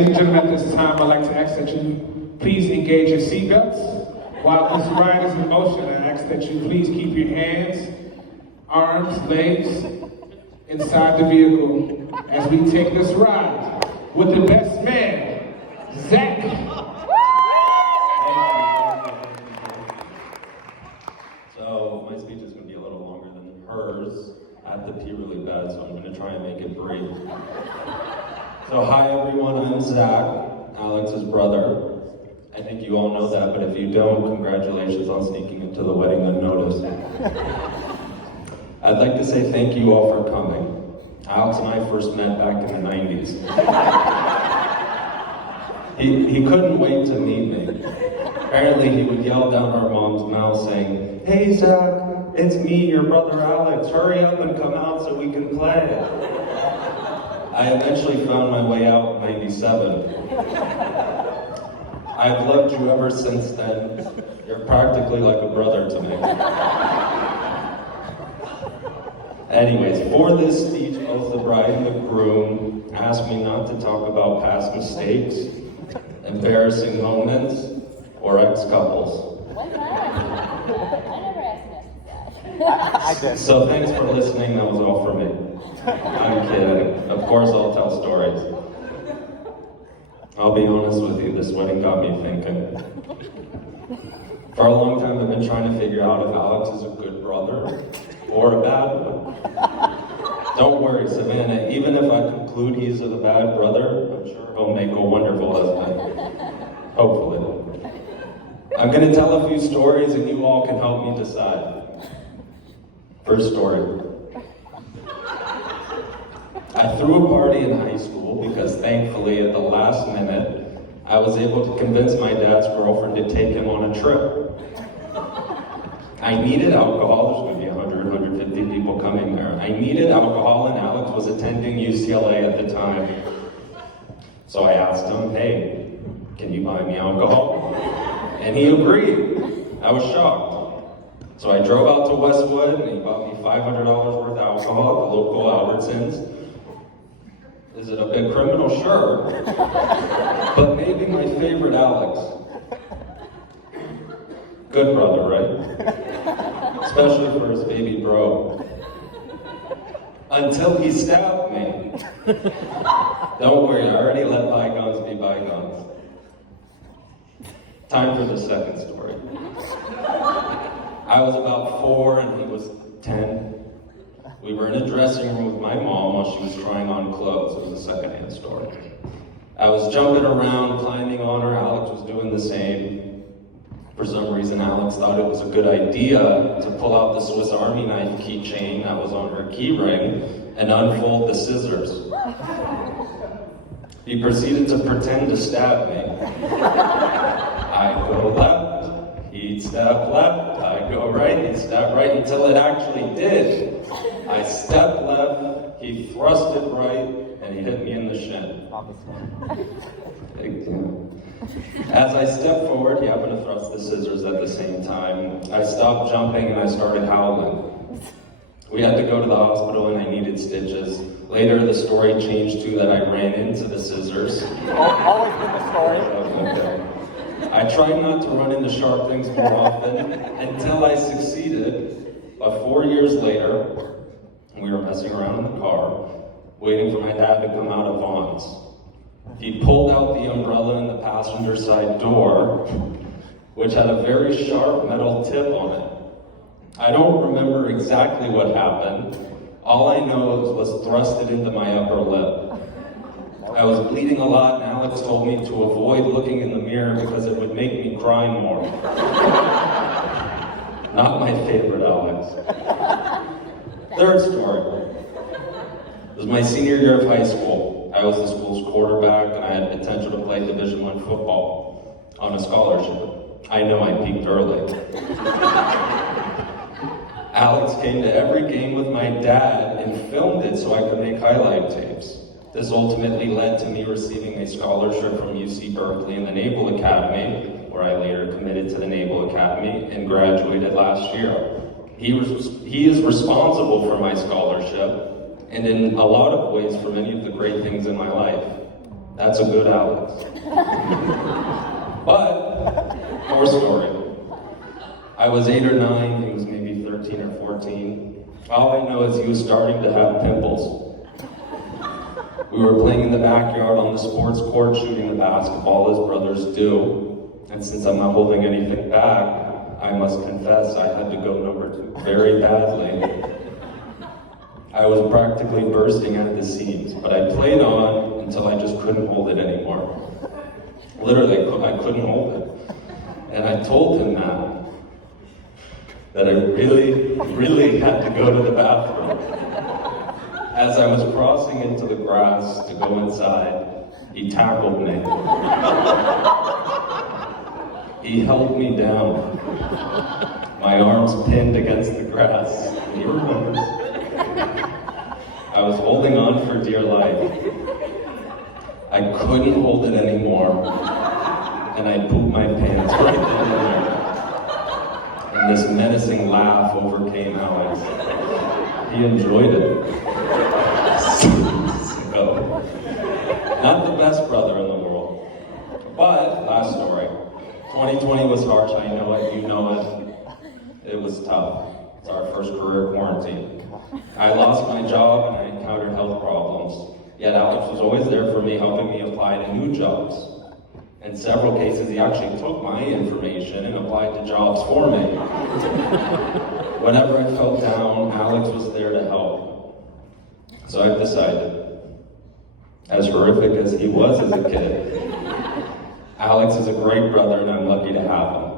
Ladies and gentlemen, at this time, I'd like to ask that you please engage your seatbelts. While this ride is in motion, I ask that you please keep your hands, arms, legs inside the vehicle as we take this ride with the best man, Zack. So my speech is going to be a little longer than hers. I have to pee really bad, so I'm going to try and make it brief. So hi everyone, I'm Zack, Alex's brother. I think you all know that, but if you don't, congratulations on sneaking into the wedding unnoticed. I'd like to say thank you all for coming. Alex and I first met back in the 90s. He couldn't wait to meet me. Apparently he would yell down our mom's mouth saying, "Hey Zack, it's me, your brother Alex, hurry up and come out so we can play." I eventually found my way out in 97. I've loved you ever since then. You're practically like a brother to me. Anyways, for this speech, both the bride and the groom asked me not to talk about past mistakes, embarrassing moments, or ex-couples. What's that? I never asked that. So thanks for listening, that was all for me. I'm kidding. Of course I'll tell stories. I'll be honest with you, this wedding got me thinking. For a long time I've been trying to figure out if Alex is a good brother or a bad one. Don't worry, Savannah, even if I conclude he's a bad brother, I'm sure he'll make a wonderful husband. Hopefully. I'm going to tell a few stories and you all can help me decide. First story. I threw a party in high school because thankfully at the last minute, I was able to convince my dad's girlfriend to take him on a trip. I needed alcohol, there's going to be 100, 150 people coming there. I needed alcohol and Alex was attending UCLA at the time. So I asked him, "Hey, can you buy me alcohol?" And he agreed. I was shocked. So I drove out to Westwood and he bought me $500 worth of alcohol at the local Albertsons. Is it a big criminal? Sure. But maybe my favorite Alex. Good brother, right? Especially for his baby bro. Until he stabbed me. Don't worry, I already let bygones be bygones. Time for the second story. I was about 4 and he was 10. We were in a dressing room with my mom while she was trying on clothes. It was a secondhand story. I was jumping around, climbing on her. Alex was doing the same. For some reason, Alex thought it was a good idea to pull out the Swiss Army knife keychain that was on her key ring and unfold the scissors. He proceeded to pretend to stab me. I go left, he'd stab left, I go right, he'd stab right, until it actually did. I stepped left, he thrusted right, and he hit me in the shin. As I stepped forward, he happened to thrust the scissors at the same time. I stopped jumping and I started howling. We had to go to the hospital and I needed stitches. Later, the story changed to that I ran into the scissors. Always been the story. Okay. I tried not to run into sharp things more often until I succeeded. But 4 years later, we were messing around in the car, waiting for my dad to come out of Vaughn's. He pulled out the umbrella in the passenger side door, which had a very sharp metal tip on it. I don't remember exactly what happened. All I know was thrusted into my upper lip. I was bleeding a lot, and Alex told me to avoid looking in the mirror because it would make me cry more. Not my favorite Alex. Third story. It was my senior year of high school. I was the school's quarterback, and I had potential to play Division I football on a scholarship. I know I peaked early. Alex came to every game with my dad and filmed it so I could make highlight tapes. This ultimately led to me receiving a scholarship from UC Berkeley in the Naval Academy, where I later committed to the Naval Academy and graduated last year. He is responsible for my scholarship and in a lot of ways for many of the great things in my life. That's a good Alex. But, more story. I was 8 or 9, he was maybe 13 or 14. All I know is he was starting to have pimples. We were playing in the backyard on the sports court, shooting the basketball as brothers do. And since I'm not holding anything back, I must confess I had to go number 2 very badly. I was practically bursting at the seams, but I played on until I just couldn't hold it anymore. Literally, I couldn't hold it. And I told him that I really had to go to the bathroom. As I was crossing into the grass to go inside, he tackled me. He held me down, my arms pinned against the grass. He remembers. I was holding on for dear life. I couldn't hold it anymore, and I pooped my pants right then and there. And this menacing laugh overcame Alex. He enjoyed it. So, not the best brother in the world. But, last story. 2020 was harsh, I know it, you know it. It was tough. It's our first career quarantine. I lost my job and I encountered health problems. Yet Alex was always there for me, helping me apply to new jobs. In several cases, he actually took my information and applied to jobs for me. Whenever I felt down, Alex was there to help. So I've decided, as horrific as he was as a kid, Alex is a great brother and I'm lucky to have him.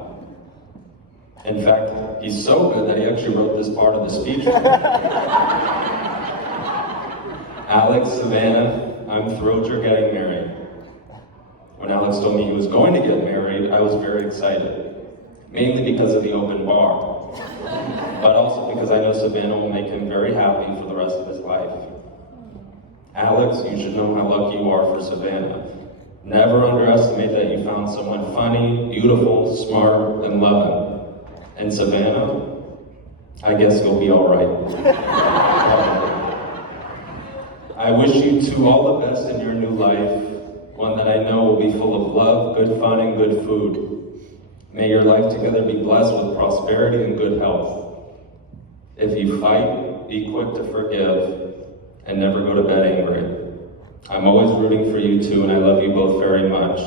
In fact, he's so good that he actually wrote this part of the speech. Alex, Savannah, I'm thrilled you're getting married. When Alex told me he was going to get married, I was very excited. Mainly because of the open bar, but also because I know Savannah will make him very happy for the rest of his life. Alex, you should know how lucky you are for Savannah. Never underestimate that you found someone funny, beautiful, smart, and loving. And Savannah, I guess you'll be all right. I wish you two all the best in your new life, one that I know will be full of love, good fun, and good food. May your life together be blessed with prosperity and good health. If you fight, be quick to forgive, and never go to bed angry. I'm always rooting for you two, and I love you both very much.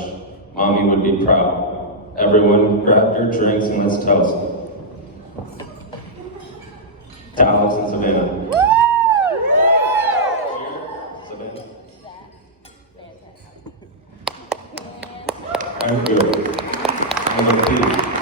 Mommy would be proud. Everyone, grab your drinks and let's toast. To Alex and Savannah. Savannah. I'm good. I'm a pig.